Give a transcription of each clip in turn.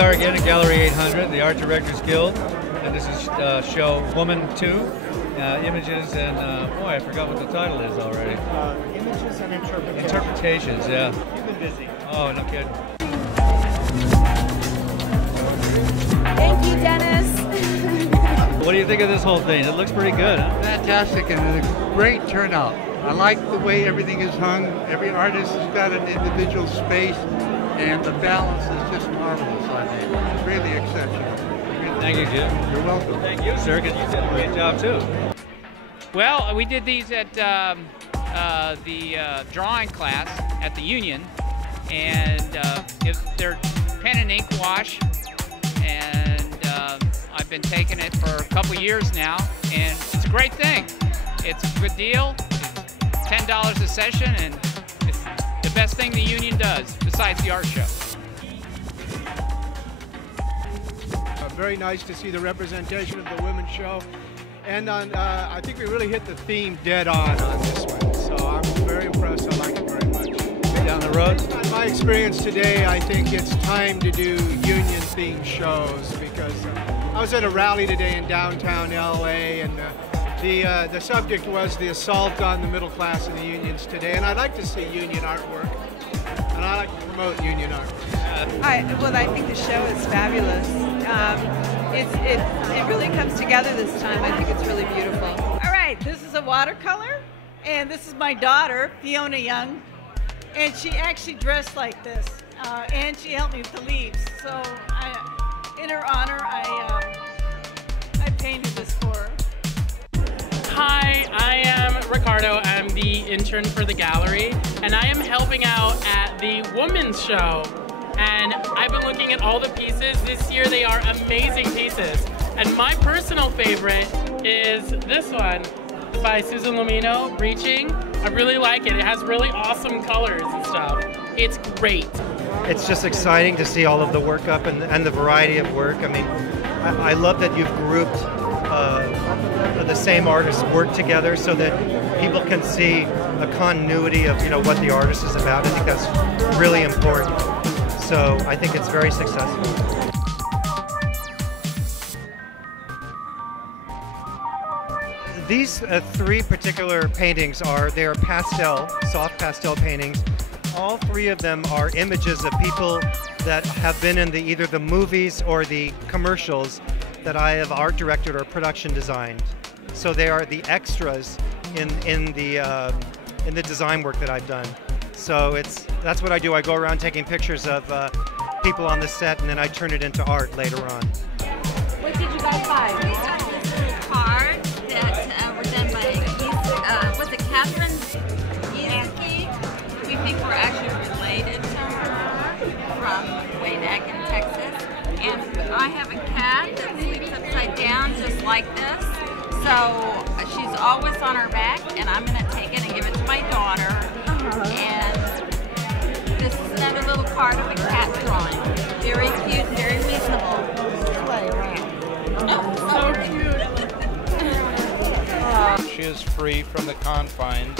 we are again at Gallery 800, the Art Directors Guild, and this is show Woman 2, Images and, boy, I forgot what the title is already. Images and Interpretations. Interpretations, yeah. You've been busy. Oh, no kidding. Thank you, Dennis. What do you think of this whole thing? It looks pretty good, huh? Fantastic, and a great turnout. I like the way everything is hung. Every artist has got an individual space, and the balance is just marvelous, I think. It's really exceptional. Thank you, Jim. You're welcome. Thank you, sir, because you did a great job, too. Well, we did these at the drawing class at the Union, and they're pen and ink wash, and I've been taking it for a couple years now, and it's a great thing. It's a good deal. It's $10 a session, and it's the best thing the Union does besides the art show. Very nice to see the representation of the women's show, and I think we really hit the theme dead on this one. So I'm very impressed. I like it very much. Down the road. In my experience today, I think it's time to do union-themed shows because I was at a rally today in downtown LA, and the subject was the assault on the middle class and the unions today, and I'd like to see union artwork, and I like to promote union art. Well, I think the show is fabulous. It really comes together this time. I think it's really beautiful. All right, this is a watercolor, and this is my daughter, Fiona Young, and she actually dressed like this, and she helped me with the leaves. So, in her honor, I painted this for her. Hi, I am Ricardo. I'm the intern for the gallery, and I am helping out at the Women's Show. And I've been looking at all the pieces. This year they are amazing pieces. And my personal favorite is this one by Susan Lomino, Reaching. I really like it. It has really awesome colors and stuff. It's great. It's just exciting to see all of the work up and the variety of work. I mean, I love that you've grouped the same artists work together so that people can see a continuity of what the artist is about. I think that's really important. So I think it's very successful. These three particular paintings they are pastel, soft pastel paintings. All three of them are images of people that have been in either the movies or the commercials that I have art directed or production designed. So they are the extras in the design work that I've done. So that's what I do. I go around taking pictures of people on the set, and then I turn it into art later on. What did you guys buy? We got this little card that were done by Catherine Giesecke. We think we're actually related to her from way back in Texas. And I have a cat that sleeps upside down just like this. So she's always on her back, and I'm going to take it and give it to my daughter. And this is another little card of a cat drawing. Very cute, very reasonable. So cute. She is free from the confines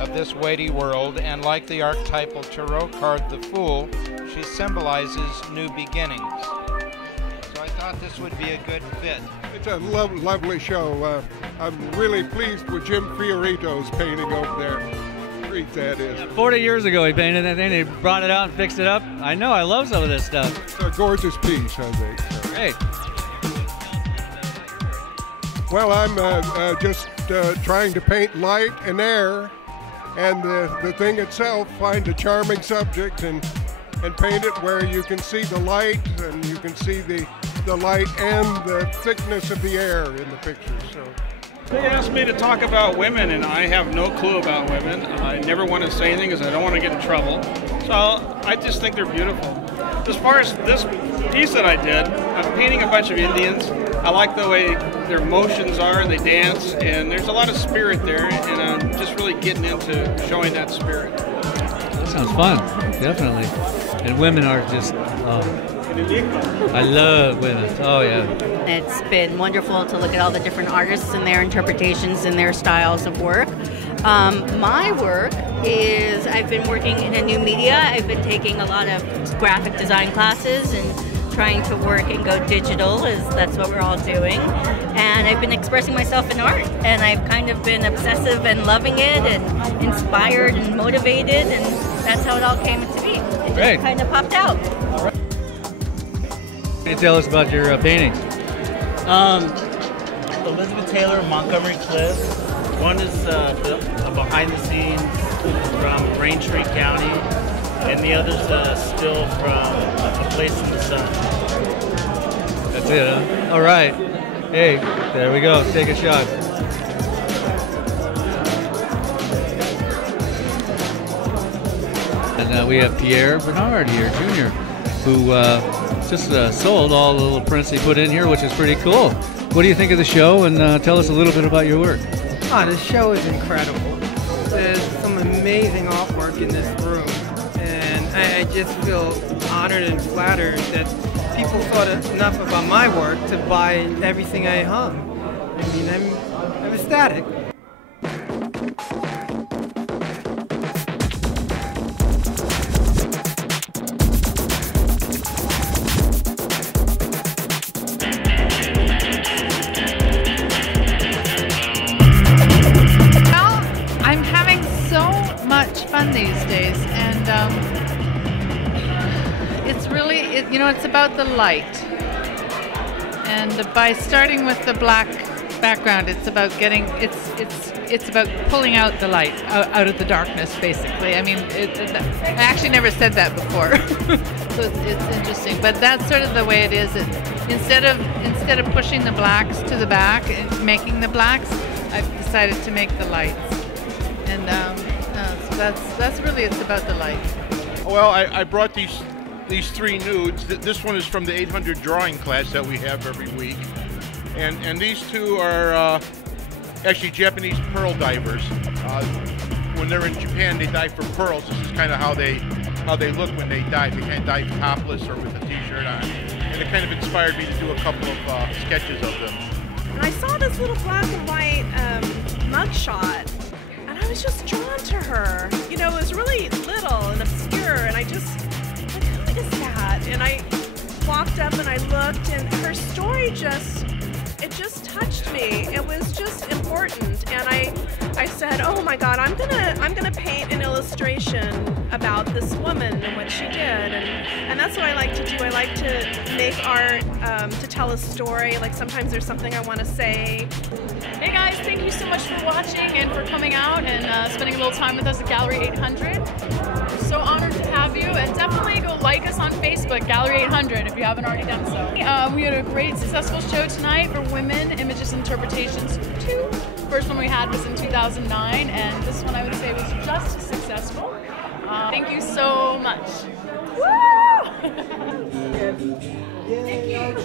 of this weighty world, and like the archetypal tarot card, the Fool, she symbolizes new beginnings. So I thought this would be a good fit. It's a lovely show. I'm really pleased with Jim Fiorito's painting over there. That is. 40 years ago he painted that thing, he brought it out and fixed it up. I know, I love some of this stuff. It's a gorgeous piece, I think. So. Great. Well, I'm just trying to paint light and air, and the thing itself, find a charming subject and paint it where you can see the light, and you can see the light and the thickness of the air in the picture. So. They asked me to talk about women, and I have no clue about women. I never want to say anything because I don't want to get in trouble. So I just think they're beautiful. As far as this piece that I did, I'm painting a bunch of Indians. I like the way their motions are, and they dance, and there's a lot of spirit there, and I'm just really getting into showing that spirit. That sounds fun, definitely. And women are just, I love women. Oh, yeah. It's been wonderful to look at all the different artists and their interpretations and their styles of work. My work is, I've been working in a new media. I've been taking a lot of graphic design classes and trying to work and go digital, as that's what we're all doing. And I've been expressing myself in art, and I've kind of been obsessive and loving it and inspired and motivated, and that's how it all came to be. It Great. just kind of popped out. Can you tell us about your paintings? Elizabeth Taylor, Montgomery Cliff. One is a behind the scenes from Braintree County, and the other's a still from A Place in the Sun. That's it, huh? All right. Hey, there we go. Take a shot. And we have Pierre Bernard here, Jr., who just sold all the little prints he put in here, which is pretty cool. What do you think of the show? And tell us a little bit about your work. Oh, the show is incredible. There's some amazing artwork in this room, and I just feel honored and flattered that people thought enough about my work to buy everything I hung. I mean, I'm ecstatic. These days, and it's really, it's about the light, and by starting with the black background, it's about it's about pulling out the light out of the darkness, basically. I mean, I actually never said that before, so it's interesting, but that's sort of the way it is. Instead of pushing the blacks to the back and making the blacks, I've decided to make the lights, and that's really, it's about the light. Well, I brought these three nudes. This one is from the 800 drawing class that we have every week, and these two are actually Japanese pearl divers. When they're in Japan, they dive for pearls. This is kind of how they look when they dive. They kind of dive topless or with a t-shirt on, and it kind of inspired me to do a couple of sketches of them. And I saw this little black and white mugshot. I was just drawn to her. You know, it was really little and obscure, and I just, like, who is that? And I walked up and I looked, and her story it just touched me. It was just important, and I said, oh my God, I'm gonna paint an illustration about this woman and what she did, and that's what I like to do. I like to make art to tell a story. Like sometimes there's something I want to say. Hey guys, thank you so much for watching and for coming out and spending a little time with us at Gallery 800. We're so honored to have you, and definitely go like us on Facebook, Gallery 800, if you haven't already done so. We had a great, successful show tonight for Women, Images and Interpretations 2. First one we had was in 2009, and this one I would say was just as successful. Thank you so much. Woo! Thank you.